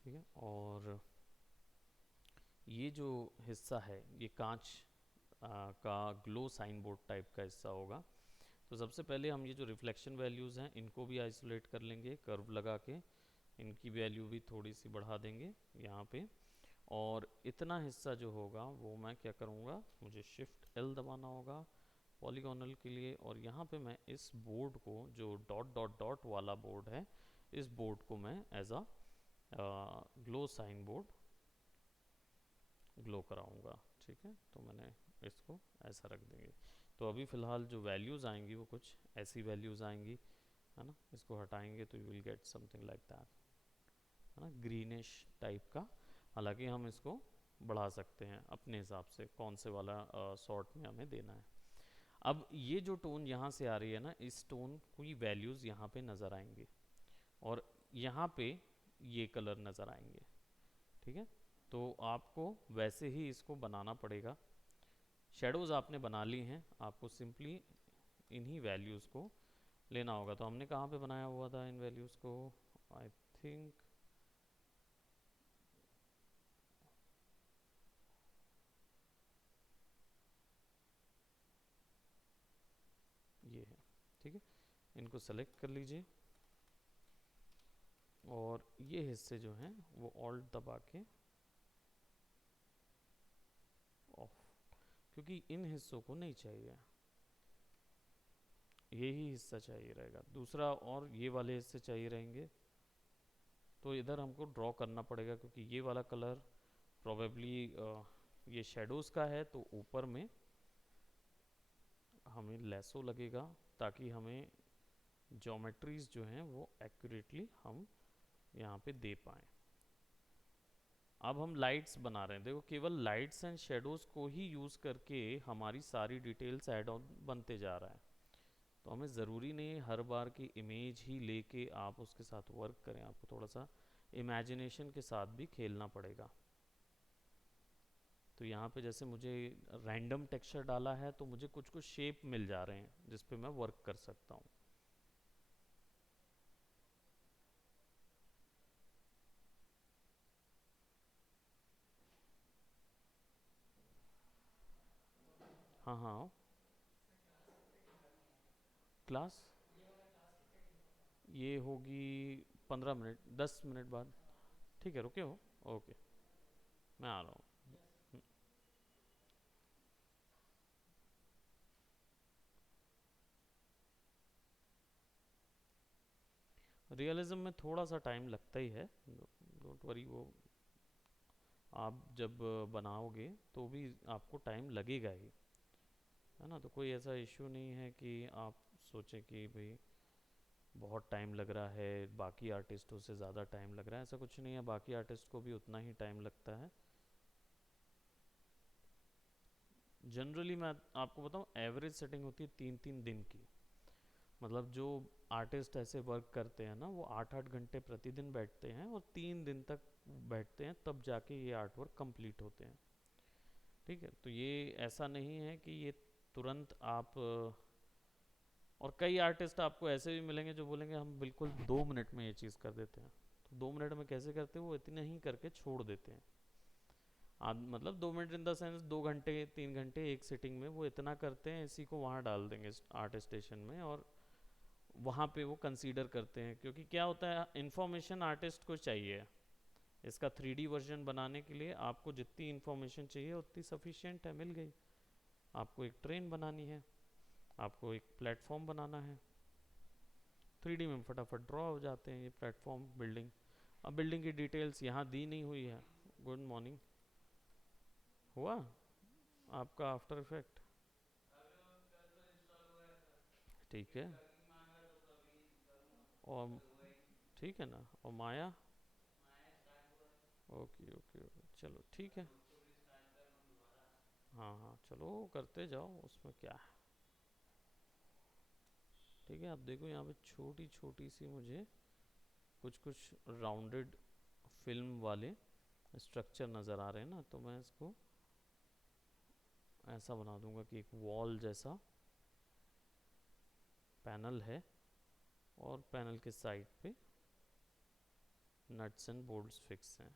ठीक है, और ये जो हिस्सा है ये कांच का ग्लो साइन बोर्ड टाइप का हिस्सा होगा। तो सबसे पहले हम ये जो रिफ्लेक्शन वैल्यूज़ हैं इनको भी आइसोलेट कर लेंगे कर्व लगा के, इनकी वैल्यू भी थोड़ी सी बढ़ा देंगे यहाँ पे। और इतना हिस्सा जो होगा वो मैं क्या करूँगा, मुझे शिफ्ट L दबाना होगा पॉलीगोनल के लिए, और यहाँ पे मैं इस बोर्ड को, जो डॉट डॉट डॉट वाला बोर्ड है, इस बोर्ड को मैं as a glow sign board glow कराऊंगा। ठीक है, तो मैंने इसको ऐसा रख देंगे। तो अभी फ़िलहाल जो वैल्यूज़ आएंगी वो कुछ ऐसी वैल्यूज़ आएंगी, है ना। इसको हटाएंगे तो you will get something like that, है ना, ग्रीनिश टाइप का। हालांकि हम इसको बढ़ा सकते हैं अपने हिसाब से, कौन से वाला सॉर्ट में हमें देना है। अब ये जो टोन यहाँ से आ रही है ना, इस टोन की वैल्यूज़ यहाँ पे नज़र आएंगी, और यहाँ पे ये कलर नज़र आएंगे। ठीक है, तो आपको वैसे ही इसको बनाना पड़ेगा। शेडोज़ आपने बना ली हैं, आपको सिंपली इन्हीं वैल्यूज़ को लेना होगा। तो हमने कहाँ पे बनाया हुआ था इन वैल्यूज़ को, आई थिंक ये है, ठीक है। इनको सेलेक्ट कर लीजिए और ये हिस्से जो हैं वो ऑल्ट दबा के ऑफ, क्योंकि इन हिस्सों को नहीं चाहिए, यही हिस्सा चाहिए रहेगा। दूसरा और ये वाले हिस्से चाहिए रहेंगे, तो इधर हमको ड्रॉ करना पड़ेगा, क्योंकि ये वाला कलर प्रोबेबली ये शेडोज़ का है, तो ऊपर में हमें लेसो लगेगा ताकि हमें ज्योमेट्रीज जो हैं वो एक्यूरेटली हम यहाँ पे दे पाएँ। अब हम लाइट्स बना रहे हैं, देखो केवल लाइट्स एंड शेडोज़ को ही यूज़ करके हमारी सारी डिटेल्स ऐड ऑन बनते जा रहा है। तो हमें ज़रूरी नहीं हर बार की इमेज ही लेके आप उसके साथ वर्क करें, आपको थोड़ा सा इमेजिनेशन के साथ भी खेलना पड़ेगा। तो यहाँ पे जैसे मुझे रैंडम टेक्सचर डाला है तो मुझे कुछ कुछ शेप मिल जा रहे हैं जिस पे मैं वर्क कर सकता हूँ। हाँ हाँ, क्लास ये होगी 15 मिनट, 10 मिनट बाद। ठीक है, रुके हो? ओके, मैं आ रहा हूँ। रियलिज्म में थोड़ा सा टाइम लगता ही है, डोंट वरी। वो आप जब बनाओगे तो भी आपको टाइम लगेगा ही, है ना। तो कोई ऐसा इश्यू नहीं है कि आप सोचें कि भाई बहुत टाइम लग रहा है, बाकी आर्टिस्टों से ज़्यादा टाइम लग रहा है, ऐसा कुछ नहीं है। बाकी आर्टिस्ट को भी उतना ही टाइम लगता है। जनरली मैं आपको बताऊं, एवरेज सेटिंग होती है 3-3 दिन की। मतलब जो आर्टिस्ट ऐसे वर्क करते हैं ना, वो 8-8 घंटे प्रतिदिन बैठते हैं और 3 दिन तक बैठते हैं, तब जाके ये आर्ट वर्क कंप्लीट होते हैं। ठीक है, तो ये ऐसा नहीं है कि ये तुरंत आप और कई आर्टिस्ट आपको ऐसे भी मिलेंगे जो बोलेंगे हम बिल्कुल 2 मिनट में ये चीज़ कर देते हैं। तो 2 मिनट में कैसे करते हैं, वो इतने ही करके छोड़ देते हैं। मतलब 2 मिनट इन द सेंस 2 घंटे 3 घंटे एक सिटिंग में वो इतना करते हैं, इसी को वहाँ डाल देंगे आर्ट स्टेशन में, और वहाँ पे वो कंसीडर करते हैं। क्योंकि क्या होता है, इन्फॉर्मेशन आर्टिस्ट को चाहिए। इसका 3D वर्जन बनाने के लिए आपको जितनी इन्फॉर्मेशन चाहिए उतनी सफिशिएंट है, मिल गई। आपको एक ट्रेन बनानी है, आपको एक प्लेटफॉर्म बनाना है, 3D में फटाफट ड्रॉ हो जाते हैं ये प्लेटफॉर्म, बिल्डिंग। अब बिल्डिंग की डिटेल्स यहाँ दी नहीं हुई है। गुड मॉर्निंग, हुआ आपका आफ्टर इफेक्ट? ठीक है, और ठीक है ना, और माया? ओके ओके ओके, चलो ठीक है। हाँ हाँ, चलो करते जाओ, उसमें क्या है। ठीक है, आप देखो यहाँ पे छोटी छोटी सी मुझे कुछ कुछ राउंडेड फिल्म वाले स्ट्रक्चर नज़र आ रहे हैं ना, तो मैं इसको ऐसा बना दूंगा कि एक वॉल जैसा पैनल है, और पैनल के साइड पे नट्स एंड बोल्ट्स फिक्स हैं।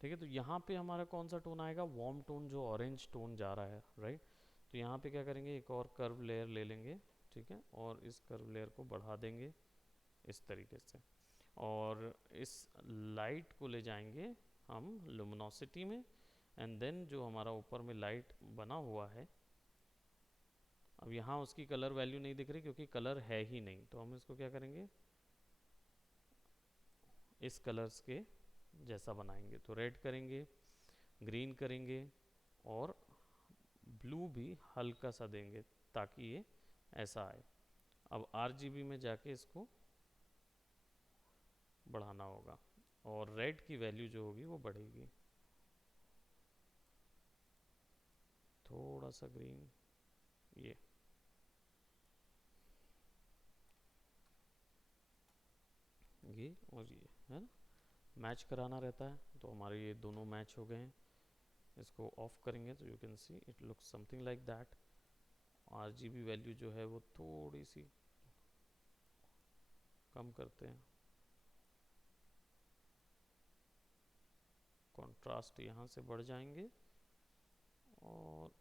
ठीक है, तो यहाँ पे हमारा कौन सा टोन आएगा, वार्म टोन, जो ऑरेंज टोन जा रहा है, राइट। तो यहाँ पे क्या करेंगे, एक और कर्व लेयर ले लेंगे, ठीक है, और इस कर्व लेयर को बढ़ा देंगे इस तरीके से, और इस लाइट को ले जाएंगे हम लुमिनोसिटी में, एंड देन जो हमारा ऊपर में लाइट बना हुआ है, अब यहाँ उसकी कलर वैल्यू नहीं दिख रही क्योंकि कलर है ही नहीं, तो हम इसको क्या करेंगे, इस कलर्स के जैसा बनाएंगे। तो रेड करेंगे, ग्रीन करेंगे, और ब्लू भी हल्का सा देंगे ताकि ये ऐसा आए। अब RGB में जाके इसको बढ़ाना होगा, और रेड की वैल्यू जो होगी वो बढ़ेगी। थोड़ा सा ग्रीन, ये ये और ये है ना, मैच कराना रहता है, तो हमारे ये दोनों मैच हो गए हैं। इसको ऑफ करेंगे तो you can see it looks something like that. RGB value जो है वो थोड़ी सी कम करते हैं, कंट्रास्ट यहाँ से बढ़ जाएंगे और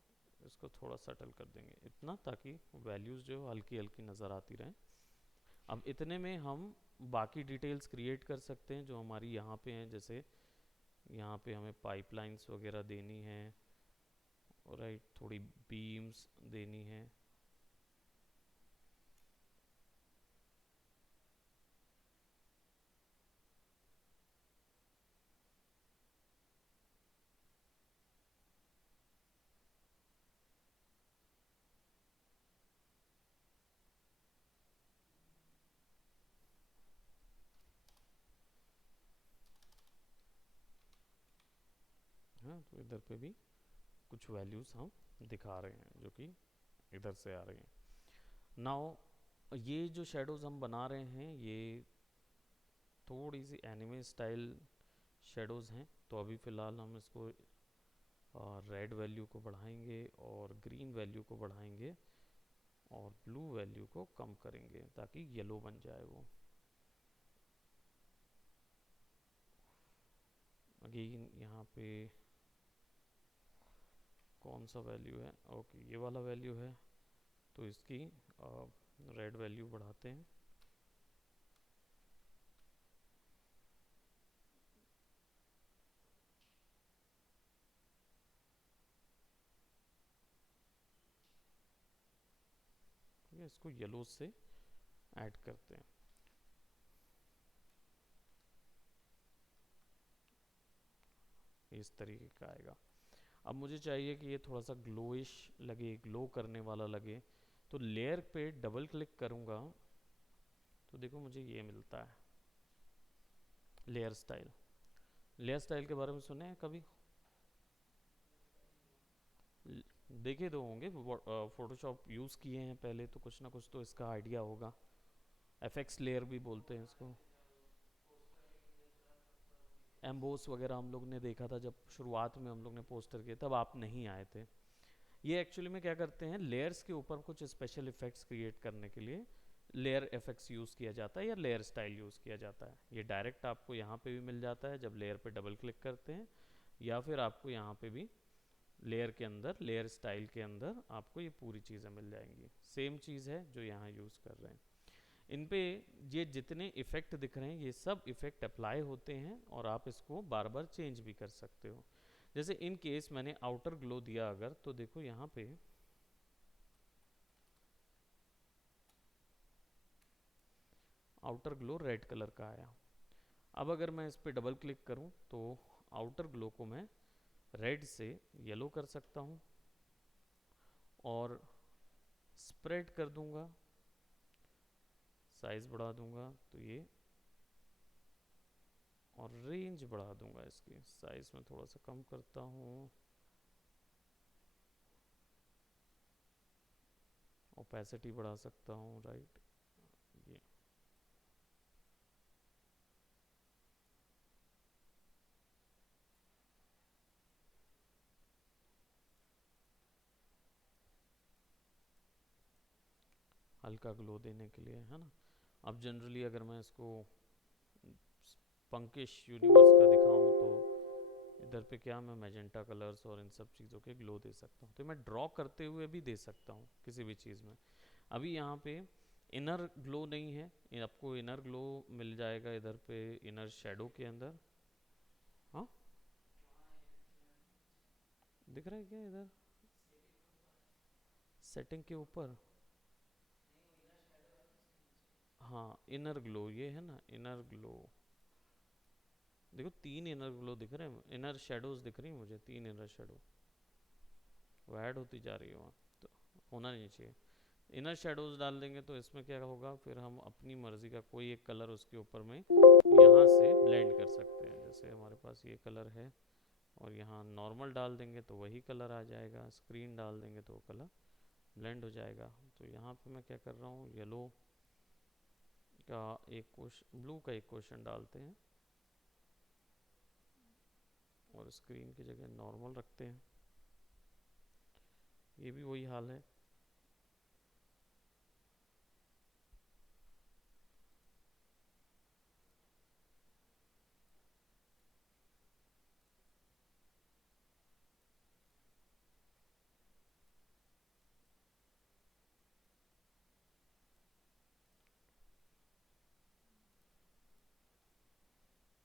इसको थोड़ा सटल कर देंगे इतना, ताकि वैल्यूज़ जो हल्की हल्की नज़र आती रहें। अब इतने में हम बाकी डिटेल्स क्रिएट कर सकते हैं जो हमारी यहाँ पे हैं। जैसे यहाँ पे हमें पाइपलाइंस वगैरह देनी है, राइट, थोड़ी बीम्स देनी है। हाँ, तो इधर पे भी कुछ वैल्यूज़ हम दिखा रहे हैं जो कि इधर से आ रही हैं। नाउ ये जो शेडोज़ हम बना रहे हैं ये थोड़ी सी एनिमे स्टाइल शेडोज़ हैं, तो अभी फ़िलहाल हम इसको रेड वैल्यू को बढ़ाएंगे और ग्रीन वैल्यू को बढ़ाएंगे और ब्लू वैल्यू को कम करेंगे ताकि येलो बन जाए वो। अगेन यहाँ पे कौन सा वैल्यू है, ओके ये वाला वैल्यू है, तो इसकी रेड वैल्यू बढ़ाते हैं। ठीक है, इसको येलो से ऐड करते हैं। इस तरीके का आएगा। अब मुझे चाहिए कि ये थोड़ा सा ग्लोइश लगे, ग्लो करने वाला लगे, तो लेयर पे डबल क्लिक करूँगा तो देखो मुझे ये मिलता है लेयर स्टाइल। लेयर स्टाइल के बारे में सुने हैं कभी? देखे तो होंगे, फोटोशॉप यूज़ किए हैं पहले, तो कुछ ना कुछ तो इसका आइडिया होगा। एफएक्स लेयर भी बोलते हैं इसको। एम्बोस वगैरह हम लोग ने देखा था जब शुरुआत में हम लोग ने पोस्टर किए, तब आप नहीं आए थे। ये एक्चुअली में क्या करते हैं, लेयर्स के ऊपर कुछ स्पेशल इफेक्ट्स क्रिएट करने के लिए लेयर इफेक्ट्स यूज़ किया जाता है या लेयर स्टाइल यूज़ किया जाता है। ये डायरेक्ट आपको यहाँ पे भी मिल जाता है जब लेयर पे डबल क्लिक करते हैं, या फिर आपको यहाँ पे भी लेयर के अंदर, लेयर स्टाइल के अंदर आपको ये पूरी चीज़ें मिल जाएंगी। सेम चीज़ है जो यहाँ यूज़ कर रहे हैं। इन पे ये जितने इफ़ेक्ट दिख रहे हैं ये सब इफ़ेक्ट अप्लाई होते हैं और आप इसको बार बार चेंज भी कर सकते हो। जैसे इन केस मैंने आउटर ग्लो दिया अगर, तो देखो यहाँ पे आउटर ग्लो रेड कलर का आया। अब अगर मैं इस पर डबल क्लिक करूँ तो आउटर ग्लो को मैं रेड से येलो कर सकता हूँ और स्प्रेड कर दूंगा, साइज बढ़ा दूंगा तो ये, और रेंज बढ़ा दूंगा इसकी, साइज में थोड़ा सा कम करता हूँ, ओपेसिटी बढ़ा सकता हूँ, राइट। ये हल्का ग्लो देने के लिए है ना। अब जनरली अगर मैं इसको पंकिश यूनिवर्स का दिखाऊं तो इधर पे क्या मैं मैजेंटा कलर्स और इन सब चीज़ों के ग्लो दे सकता हूँ, तो मैं ड्रॉ करते हुए भी दे सकता हूँ किसी भी चीज़ में। अभी यहाँ पे इनर ग्लो नहीं है, आपको इनर ग्लो मिल जाएगा इधर पे इनर शेडो के अंदर। हाँ, दिख रहा है क्या इधर सेटिंग के ऊपर? हाँ, इनर ग्लो ये है ना, इनर ग्लो। देखो 3 इनर ग्लो दिख रहे हैं, इनर शेडोज दिख रही हैं मुझे, 3 इनर शेडो वो ऐड होती जा रही है वहाँ, तो होना नहीं चाहिए। इनर शेडोज डाल देंगे तो इसमें क्या होगा, फिर हम अपनी मर्ज़ी का कोई एक कलर उसके ऊपर में यहाँ से ब्लेंड कर सकते हैं। जैसे हमारे पास ये कलर है और यहाँ नॉर्मल डाल देंगे तो वही कलर आ जाएगा, स्क्रीन डाल देंगे तो वो कलर ब्लेंड हो जाएगा। तो यहाँ पे मैं क्या कर रहा हूँ, येलो का एक क्वेश्चन, ब्लू का एक क्वेश्चन डालते हैं और स्क्रीन की जगह नॉर्मल रखते हैं, ये भी वही हाल है।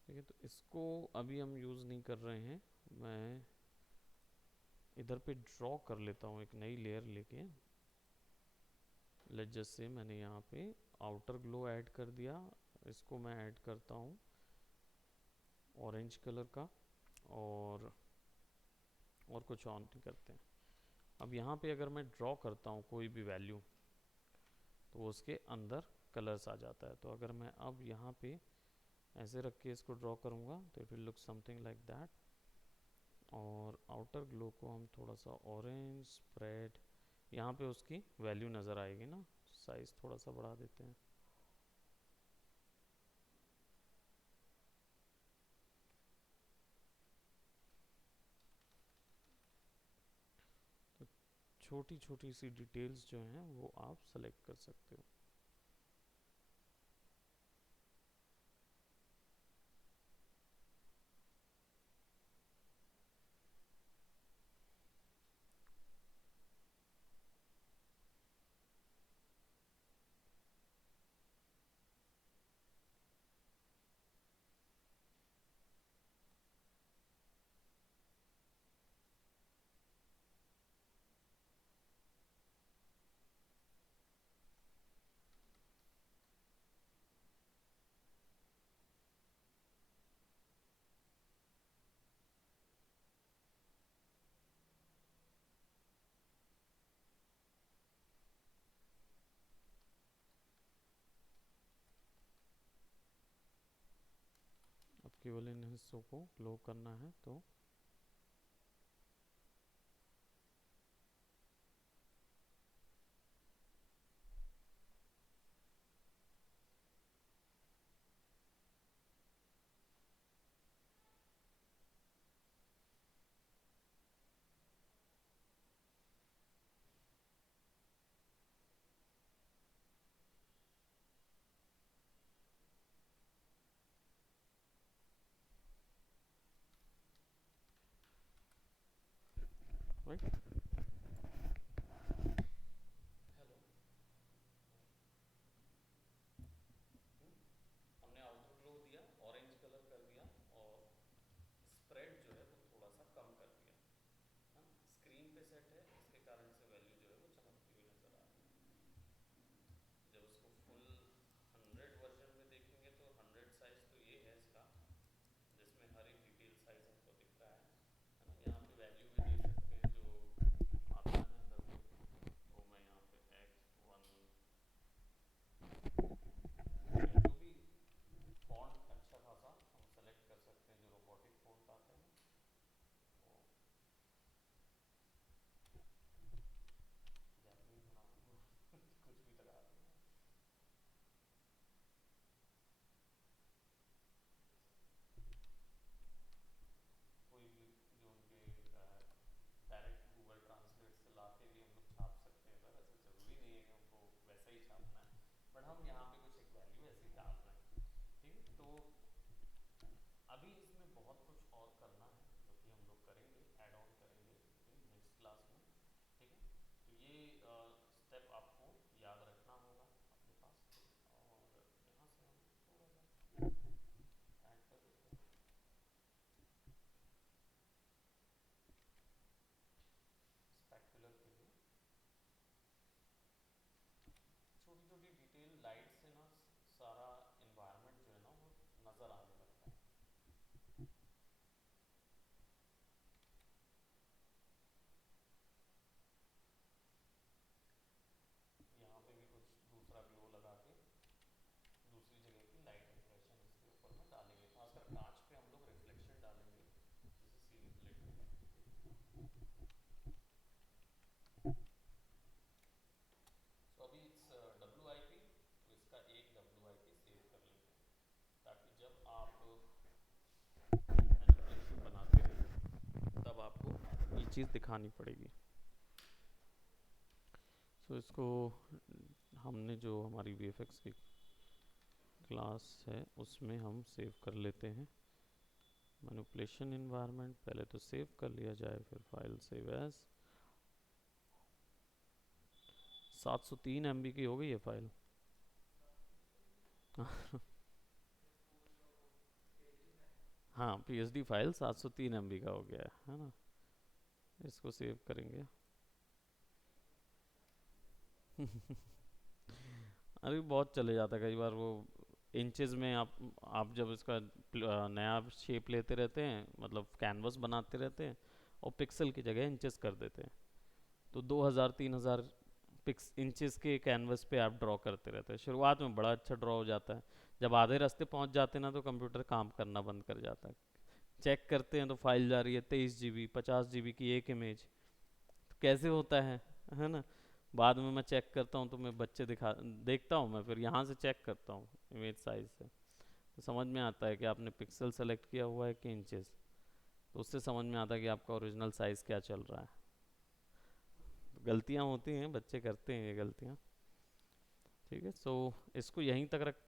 ठीक है, तो इसको अभी हम यूज़ नहीं कर रहे हैं। मैं इधर पे ड्रॉ कर लेता हूँ एक नई लेयर लेके। लेट जस्ट से मैंने यहाँ पे आउटर ग्लो ऐड कर दिया, इसको मैं ऐड करता हूँ ऑरेंज कलर का, और कुछ ऑन नहीं करते हैं। अब यहाँ पे अगर मैं ड्रॉ करता हूँ कोई भी वैल्यू, तो उसके अंदर कलर्स आ जाता है। तो अगर मैं अब यहाँ पे ऐसे रख के इसको ड्रॉ करूँगा तो it will look something like that. और आउटर ग्लो को हम थोड़ा सा ऑरेंज स्प्रेड, यहाँ पे उसकी वैल्यू नज़र आएगी ना। साइज़ थोड़ा सा बढ़ा देते हैं। तो छोटी छोटी सी डिटेल्स जो हैं वो आप सेलेक्ट कर सकते हो। अब केवल इन हिस्सों को ग्लो करना है। तो राइट, हेलो, हमने आउटर ग्लो दिया, ऑरेंज कलर कर दिया, और स्प्रेड जो है वो थोड़ा सा कम कर दिया है ना। स्क्रीन पे सेट है, इसके कारण से वैल्यू जो है वो चमकती हुई नजर आ रही है। जब उसको फुल 100 वर्जन में देखेंगे तो 100 साइज तो ये है इसका, जिसमें हर एक डिटेल साइज आपको दिख रहा है ना। यहाँ पे वैल्यू भी दे सकते हैं जो आता है अंदर से। तो मैं यहाँ पे x1 जो भी फॉन्ट अच्छा खासा हम सेलेक्ट कर सकते हैं, जो रोबोटिक फॉन्ट आते हैं ना, वो जापानीज बना दूंगा कुछ भी लगा दूंगा। कोई भी जो उनके डायरेक्ट गूगल ट्रांसलेट से ला के भी हम लोग छाप सकते हैं सर, ऐसा ज़रूरी नहीं है कि हमको वैसा ही छापना है, बट हम यहाँ पे कुछ एक वैल्यू ऐसी डाल रहे हैं। ठीक है, तो अभी इसमें बहुत कुछ और करना है जो कि हम लोग करेंगे, ऐड ऑन करेंगे नेक्स्ट क्लास में। ठीक है, तो ये स्टेप आपको याद रखना होगा अपने पास। और यहाँ से हम थोड़ा सा ऐड कर देते हैं स्पेक्युलर के लिए। छोटी छोटी डिटेल लाइट से ना सारा इन्वायरमेंट जो है ना वो नज़र आने लगता है। यहाँ पे भी कुछ दूसरा ग्लो लगा के दूसरी जगह की लाइट रिफ्लेक्शन इसके ऊपर में डालेंगे, खासकर कांच पे हम लोग रिफ्लेक्शन डालेंगे, जैसे सीरीज लाइट है। सो अभी इट्स WIP, तो इसका एक WIP सेव कर लेते हैं, ताकि जब आप एनिमेशन बनाते रहें चीज़ दिखानी पड़ेगी। सो इसको हमने जो हमारी VFX की क्लास है उसमें हम सेव कर लेते हैं। मैनिपुलेशन इन्वायरमेंट पहले तो सेव कर लिया जाए, फिर फाइल सेव एज। 703 MB की हो गई है फाइल। हाँ, PSD फाइल 703 MB का हो गया है ना। इसको सेव करेंगे। अरे बहुत चले जाता है कई बार वो इंचेस में। आप जब इसका नया शेप लेते रहते हैं, मतलब कैनवस बनाते रहते हैं, और पिक्सल की जगह इंचेस कर देते हैं, तो 2000-3000 पिक्स इंचेस के कैनवस पे आप ड्रॉ करते रहते हैं। शुरुआत में बड़ा अच्छा ड्रॉ हो जाता है, जब आधे रास्ते पहुंच जाते हैं ना तो कंप्यूटर काम करना बंद कर जाता है। चेक करते हैं तो फाइल जा रही है 23 GB 50 GB की एक इमेज। तो कैसे होता है ना। बाद में मैं चेक करता हूँ तो मैं बच्चे दिखा देखता हूँ, मैं फिर यहाँ से चेक करता हूँ इमेज साइज से, तो समझ में आता है कि आपने पिक्सल सेलेक्ट किया हुआ है कि इंचेस। तो उससे समझ में आता है कि आपका ओरिजिनल साइज़ क्या चल रहा है। तो गलतियाँ होती हैं, बच्चे करते हैं ये गलतियाँ। ठीक है, सो इसको यहीं तक रख